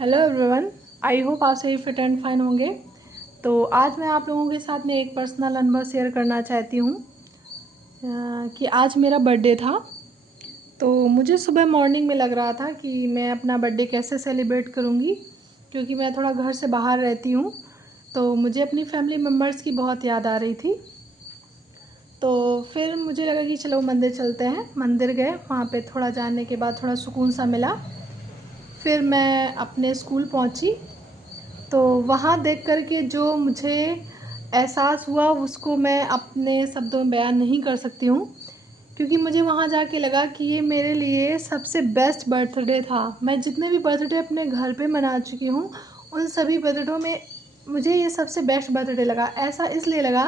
Hello everyone, I hope आप सभी fit and fine होंगे। तो आज मैं आप लोगों के साथ में एक पर्सनल अनुभव शेयर करना चाहती हूँ कि आज मेरा बर्थडे था। तो मुझे सुबह मॉर्निंग में लग रहा था कि मैं अपना बर्थडे कैसे सेलिब्रेट करूँगी, क्योंकि मैं थोड़ा घर से बाहर रहती हूँ। तो मुझे अपनी फैमिली मेम्बर्स की बहुत याद आ रही थी। तो फिर मुझे लगा कि चलो मंदिर चलते हैं। मंदिर गए, वहाँ पे थोड़ा जाने के बाद थोड़ा सुकून सा मिला। फिर मैं अपने स्कूल पहुँची। तो वहाँ देख कर के जो मुझे एहसास हुआ उसको मैं अपने शब्दों में बयान नहीं कर सकती हूँ, क्योंकि मुझे वहाँ जाके लगा कि ये मेरे लिए सबसे बेस्ट बर्थडे था। मैं जितने भी बर्थडे अपने घर पे मना चुकी हूँ, उन सभी बर्थडे में मुझे ये सबसे बेस्ट बर्थडे लगा। ऐसा इसलिए लगा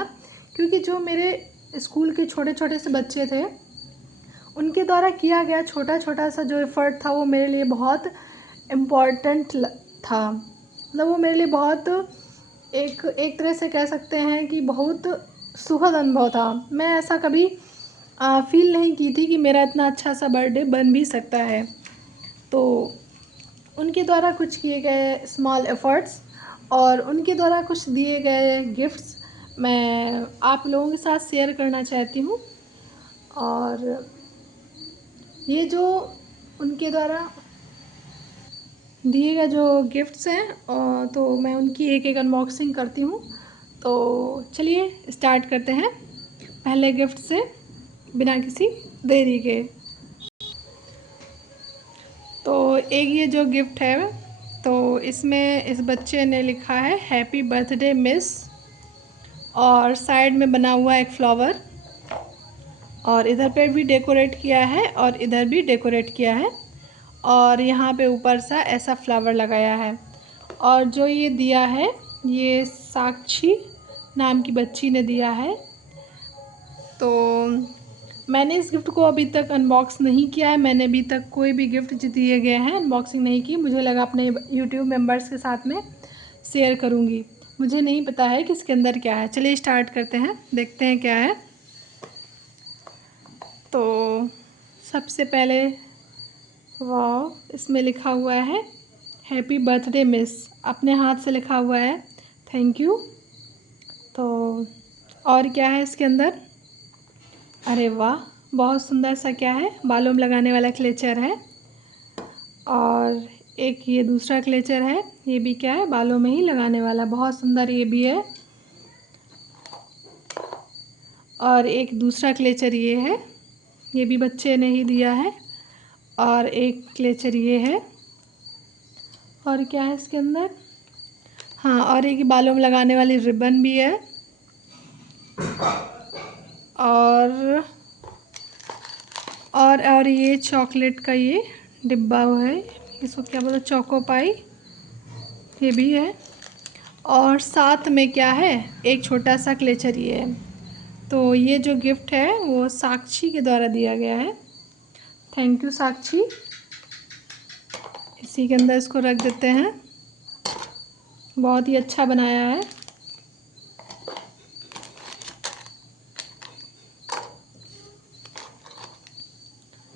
क्योंकि जो मेरे स्कूल के छोटे छोटे से बच्चे थे, उनके द्वारा किया गया छोटा छोटा सा जो एफ़र्ट था वो मेरे लिए बहुत इम्पॉर्टेंट था। मतलब वो मेरे लिए बहुत एक तरह से कह सकते हैं कि बहुत सुखद अनुभव था। मैं ऐसा कभी फ़ील नहीं की थी कि मेरा इतना अच्छा सा बर्थडे बन भी सकता है। तो उनके द्वारा कुछ किए गए स्मॉल एफ़र्ट्स और उनके द्वारा कुछ दिए गए गिफ्ट्स मैं आप लोगों के साथ शेयर करना चाहती हूँ। और ये जो उनके द्वारा दिए गए जो गिफ्ट्स हैं, तो मैं उनकी एक एक अनबॉक्सिंग करती हूँ। तो चलिए स्टार्ट करते हैं पहले गिफ्ट से, बिना किसी देरी के। तो एक ये जो गिफ्ट है, तो इसमें इस बच्चे ने लिखा है हैप्पी बर्थडे मिस, और साइड में बना हुआ एक फ्लावर, और इधर पे भी डेकोरेट किया है और इधर भी डेकोरेट किया है, और यहाँ पे ऊपर सा ऐसा फ्लावर लगाया है। और जो ये दिया है, ये साक्षी नाम की बच्ची ने दिया है। तो मैंने इस गिफ्ट को अभी तक अनबॉक्स नहीं किया है। मैंने अभी तक कोई भी गिफ्ट जो दिए गए हैं अनबॉक्सिंग नहीं की। मुझे लगा अपने यूट्यूब मेंबर्स के साथ में शेयर करूँगी। मुझे नहीं पता है कि इसके अंदर क्या है। चलिए स्टार्ट करते हैं, देखते हैं क्या है। तो सबसे पहले वाह, इसमें लिखा हुआ है हैप्पी बर्थडे मिस, अपने हाथ से लिखा हुआ है, थैंक यू। तो और क्या है इसके अंदर? अरे वाह, बहुत सुंदर सा क्या है, बालों में लगाने वाला क्लेचर है। और एक ये दूसरा क्लेचर है, ये भी क्या है, बालों में ही लगाने वाला, बहुत सुंदर ये भी है। और एक दूसरा क्लेचर ये है, ये भी बच्चे ने ही दिया है। और एक क्लेचर ये है। और क्या है इसके अंदर? हाँ, और एक बालों में लगाने वाली रिबन भी है। और ये चॉकलेट का ये डिब्बा है, इसको क्या बोलते हैं, चोको पाई, ये भी है। और साथ में क्या है, एक छोटा सा क्लेचर ये है। तो ये जो गिफ्ट है वो साक्षी के द्वारा दिया गया है, थैंक यू साक्षी। इसी के अंदर इसको रख देते हैं, बहुत ही अच्छा बनाया है।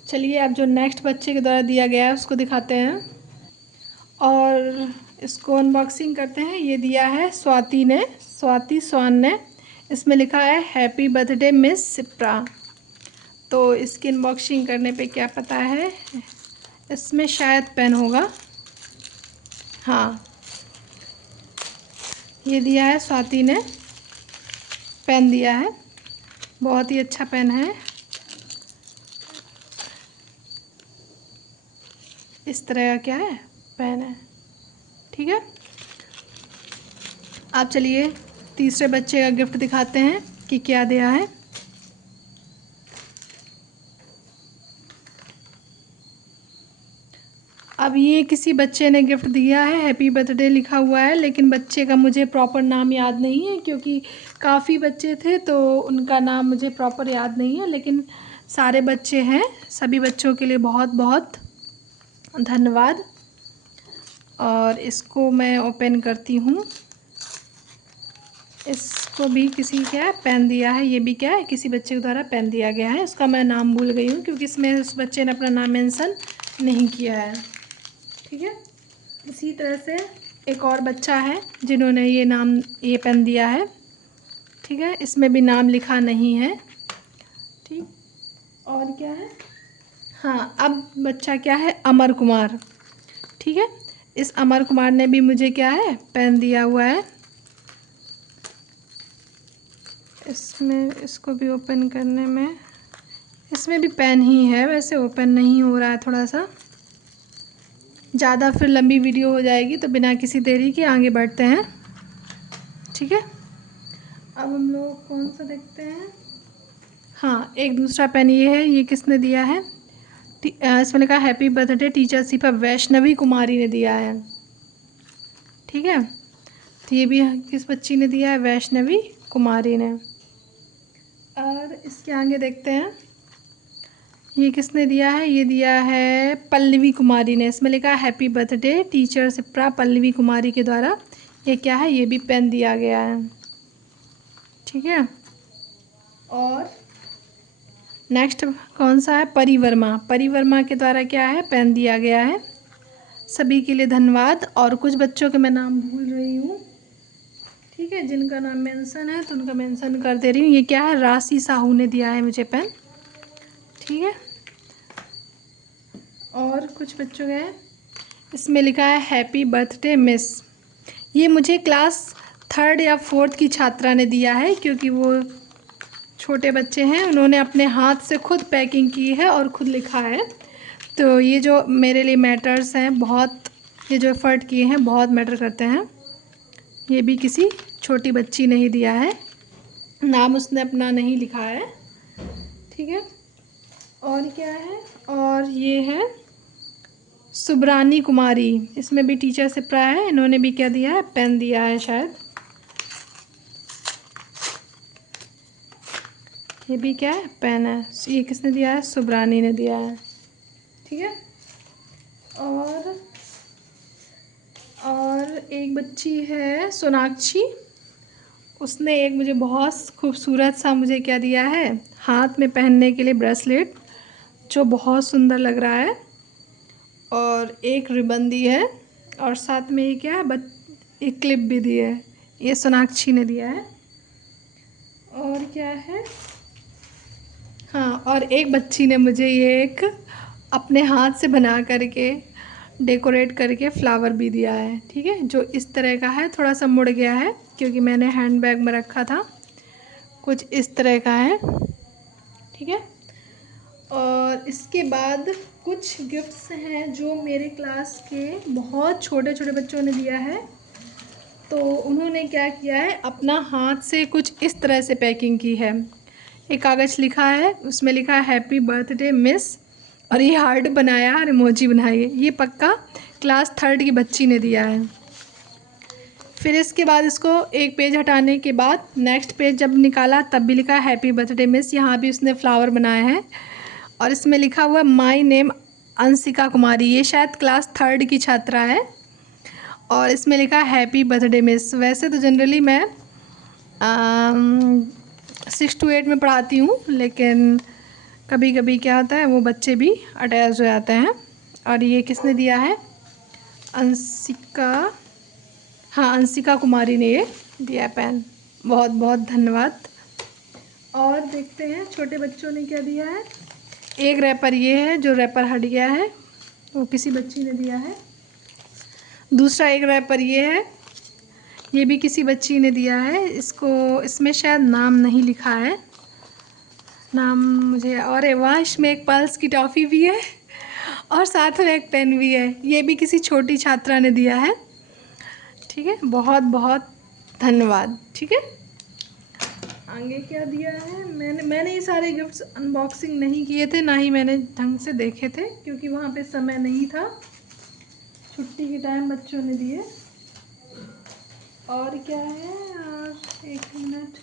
चलिए अब जो नेक्स्ट बच्चे के द्वारा दिया गया है उसको दिखाते हैं और इसको अनबॉक्सिंग करते हैं। ये दिया है स्वाति स्वान ने। इसमें लिखा है हैप्पी बर्थडे मिस सिप्रा। तो इसकी अनबॉक्सिंग करने पे क्या पता है, इसमें शायद पेन होगा। हाँ, ये दिया है स्वाति ने, पेन दिया है, बहुत ही अच्छा पेन है। इस तरह का क्या है, पेन है, ठीक है। आप चलिए तीसरे बच्चे का गिफ्ट दिखाते हैं कि क्या दिया है। अब ये किसी बच्चे ने गिफ्ट दिया है, हैप्पी बर्थडे लिखा हुआ है, लेकिन बच्चे का मुझे प्रॉपर नाम याद नहीं है, क्योंकि काफ़ी बच्चे थे तो उनका नाम मुझे प्रॉपर याद नहीं है। लेकिन सारे बच्चे हैं, सभी बच्चों के लिए बहुत बहुत धन्यवाद। और इसको मैं ओपन करती हूँ। इसको भी किसी क्या पेन दिया है, ये भी क्या है, किसी बच्चे के द्वारा पेन दिया गया है। उसका मैं नाम भूल गई हूँ, क्योंकि इसमें उस बच्चे ने अपना नाम मेंशन नहीं किया है, ठीक है। इसी तरह से एक और बच्चा है जिन्होंने ये पेन दिया है। ठीक है, इसमें भी नाम लिखा नहीं है। ठीक, और क्या है, हाँ, अब बच्चा क्या है, अमर कुमार। ठीक है, इस अमर कुमार ने भी मुझे क्या है, पेन दिया हुआ है। इसमें इसको भी ओपन करने में, इसमें भी पेन ही है, वैसे ओपन नहीं हो रहा है, थोड़ा सा ज़्यादा फिर लंबी वीडियो हो जाएगी, तो बिना किसी देरी के आगे बढ़ते हैं। ठीक है, अब हम लोग कौन सा देखते हैं। हाँ, एक दूसरा पेन ये है, ये किसने दिया है, इसमें लिखा हैप्पी बर्थडे टीचर शिफा, वैष्णवी कुमारी ने दिया है। ठीक है, तो ये भी किस बच्ची ने दिया है, वैष्णवी कुमारी ने। और इसके आगे देखते हैं, ये किसने दिया है, ये दिया है पल्लवी कुमारी ने। इसमें लिखा है happy birthday teacher Shipra, Pallavi Kumari के द्वारा ये क्या है, ये भी पेन दिया गया है। ठीक है, और नेक्स्ट कौन सा है, परिवर्मा, परिवर्मा के द्वारा क्या है, पेन दिया गया है। सभी के लिए धन्यवाद। और कुछ बच्चों के मैं नाम भूल रही हूँ, ठीक है, जिनका नाम मेंशन है तो उनका मेंशन कर दे रही हूँ। ये क्या है, राशि साहू ने दिया है मुझे पेन। ठीक है, और कुछ बच्चों के हैं, इसमें लिखा है हैप्पी बर्थडे मिस। ये मुझे क्लास 3rd या 4th की छात्रा ने दिया है, क्योंकि वो छोटे बच्चे हैं, उन्होंने अपने हाथ से खुद पैकिंग की है और ख़ुद लिखा है। तो ये जो मेरे लिए मैटर्स हैं बहुत, ये जो एफ़र्ट किए हैं बहुत मैटर करते हैं। ये भी किसी छोटी बच्ची ने ही दिया है, नाम उसने अपना नहीं लिखा है। ठीक है, और क्या है, और ये है सुब्रानी कुमारी, इसमें भी टीचर से प्राय है, इन्होंने भी क्या दिया है, पेन दिया है शायद। ये भी क्या है, पेन है। ये किसने दिया है, सुब्रानी ने दिया है। ठीक है, और एक बच्ची है सोनाक्षी, उसने एक मुझे बहुत खूबसूरत सा मुझे क्या दिया है, हाथ में पहनने के लिए ब्रेसलेट, जो बहुत सुंदर लग रहा है, और एक रिबन दी है, और साथ में ये क्या है, एक क्लिप भी दी है। ये सोनाक्षी ने दिया है। और क्या है, हाँ, और एक बच्ची ने मुझे ये एक अपने हाथ से बना करके डेकोरेट करके फ्लावर भी दिया है। ठीक है, जो इस तरह का है, थोड़ा सा मुड़ गया है क्योंकि मैंने हैंड बैग में रखा था। कुछ इस तरह का है। ठीक है, और इसके बाद कुछ गिफ्ट्स हैं जो मेरे क्लास के बहुत छोटे छोटे बच्चों ने दिया है। तो उन्होंने क्या किया है, अपना हाथ से कुछ इस तरह से पैकिंग की है। एक कागज़ लिखा है, उसमें लिखा है हैप्पी बर्थडे मिस, और ये हार्ट बनाया और इमोजी बनाई है। ये पक्का क्लास 3rd की बच्ची ने दिया है। फिर इसके बाद इसको एक पेज हटाने के बाद नेक्स्ट पेज जब निकाला तब भी लिखा है हैप्पी बर्थडे मिस। यहाँ भी उसने फ्लावर बनाया है, और इसमें लिखा हुआ माय नेम अंशिका कुमारी, ये शायद क्लास 3rd की छात्रा है, और इसमें लिखा है हैप्पी बर्थडे मिस। वैसे तो जनरली मैं 6 to 8 में पढ़ाती हूँ, लेकिन कभी कभी क्या होता है वो बच्चे भी अटैच हो जाते हैं। और ये किसने दिया है, अंशिका, हाँ, अंशिका कुमारी ने ये दिया है पेन। बहुत बहुत धन्यवाद। और देखते हैं छोटे बच्चों ने क्या दिया है। एक रैपर ये है, जो रैपर हट गया है वो किसी बच्ची ने दिया है। दूसरा एक रैपर ये है, ये भी किसी बच्ची ने दिया है। इसमें शायद नाम नहीं लिखा है, नाम मुझे, और वाह, इसमें एक पल्स की टॉफ़ी भी है और साथ में एक पेन भी है। ये भी किसी छोटी छात्रा ने दिया है। ठीक है, बहुत बहुत धन्यवाद। ठीक है, आगे क्या दिया है, मैंने ये सारे गिफ्ट्स अनबॉक्सिंग नहीं किए थे, ना ही मैंने ढंग से देखे थे, क्योंकि वहाँ पे समय नहीं था। छुट्टी के टाइम बच्चों ने दिए। और क्या है, और एक मिनट,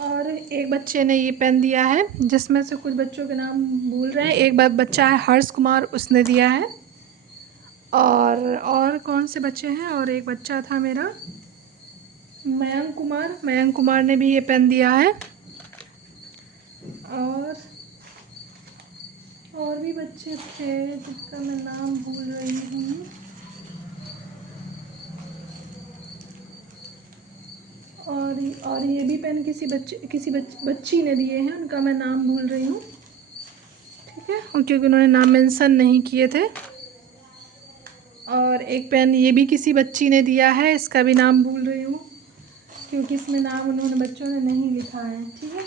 और एक बच्चे ने ये पेन दिया है, जिसमें से कुछ बच्चों के नाम भूल रहे हैं। एक बच्चा है हर्ष कुमार, उसने दिया है। और कौन से बच्चे हैं, और एक बच्चा था मेरा मयंक कुमार ने भी ये पेन दिया है। और और भी बच्चे थे जिसका मैं नाम भूल रही हूँ। और ये भी पेन किसी बच्ची ने दिए हैं, उनका मैं नाम भूल रही हूँ, ठीक है, क्योंकि उन्होंने नाम मेंशन नहीं किए थे। और एक पेन ये भी किसी बच्ची ने दिया है, इसका भी नाम भूल रही हूँ क्योंकि इसमें नाम उन्होंने बच्चों ने नहीं लिखा है, ठीक है।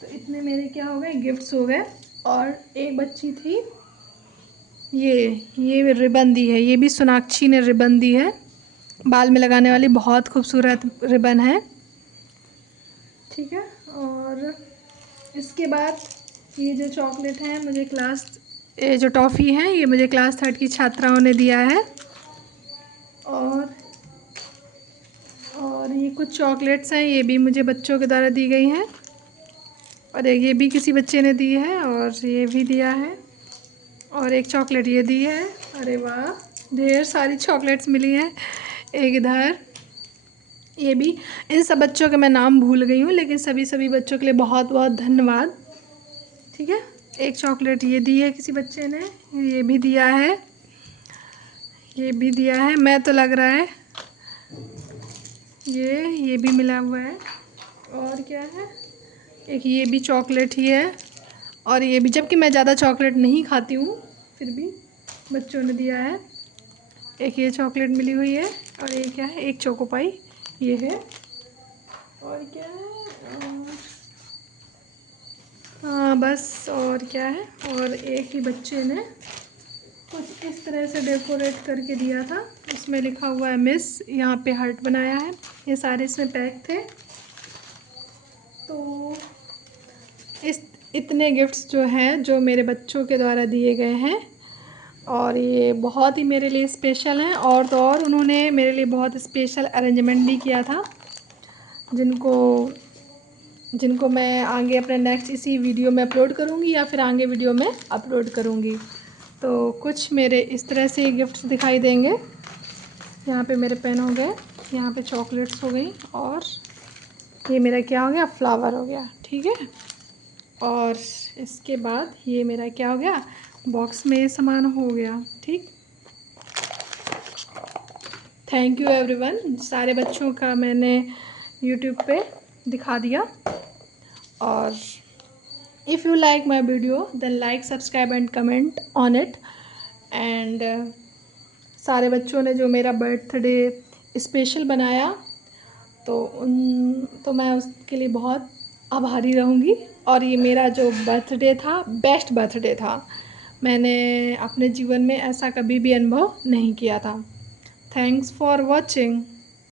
तो इतने मेरे क्या हो गए, गिफ्ट्स हो गए। और एक बच्ची थी, ये रिबन दी है, ये भी सोनाक्षी ने रिबन दी है, बाल में लगाने वाली बहुत खूबसूरत रिबन है, ठीक है। और इसके बाद ये जो चॉकलेट है मुझे ये जो टॉफ़ी है ये मुझे क्लास 3 की छात्राओं ने दिया है। और ये कुछ चॉकलेट्स हैं, ये भी मुझे बच्चों के द्वारा दी गई हैं। और ये भी किसी बच्चे ने दी है, और ये भी दिया है, और एक चॉकलेट ये दी है। अरे वाह, ढेर सारी चॉकलेट्स मिली हैं। एक इधर ये भी, इन सब बच्चों के मैं नाम भूल गई हूँ, लेकिन सभी बच्चों के लिए बहुत बहुत धन्यवाद, ठीक है। एक चॉकलेट ये दी है किसी बच्चे ने, ये भी दिया है, ये भी दिया है, मैं तो लग रहा है ये भी मिला हुआ है। और क्या है, एक ये भी चॉकलेट ही है, और ये भी, जबकि मैं ज़्यादा चॉकलेट नहीं खाती हूँ फिर भी बच्चों ने दिया है। एक ये चॉकलेट मिली हुई है, और ये क्या है, एक चोकोपाई ये है। और क्या है, हाँ बस, और क्या है, और एक ही बच्चे ने कुछ इस तरह से डेकोरेट करके दिया था, इसमें लिखा हुआ है मिस, यहाँ पे हार्ट बनाया है। ये सारे इसमें पैक थे। तो इतने गिफ्ट्स जो हैं जो मेरे बच्चों के द्वारा दिए गए हैं, और ये बहुत ही मेरे लिए स्पेशल हैं। और तो और उन्होंने मेरे लिए बहुत स्पेशल अरेंजमेंट भी किया था, जिनको मैं आगे अपने नेक्स्ट इसी वीडियो में अपलोड करूँगी, या फिर आगे वीडियो में अपलोड करूँगी। तो कुछ मेरे इस तरह से गिफ्ट्स दिखाई देंगे। यहाँ पे मेरे पेन हो गए, यहाँ पे चॉकलेट्स हो गई, और ये मेरा क्या हो गया, फ्लावर हो गया, ठीक है। और इसके बाद ये मेरा क्या हो गया, बॉक्स में ये सामान हो गया, ठीक। थैंक यू एवरीवन, सारे बच्चों का मैंने यूट्यूब पे दिखा दिया। और if you like my video then like, subscribe and comment on it. And सारे बच्चों ने जो मेरा बर्थडे स्पेशल बनाया, तो मैं उसके लिए बहुत आभारी रहूँगी। और ये मेरा जो बर्थडे था, बेस्ट बर्थडे था, मैंने अपने जीवन में ऐसा कभी भी अनुभव नहीं किया था। Thanks for watching.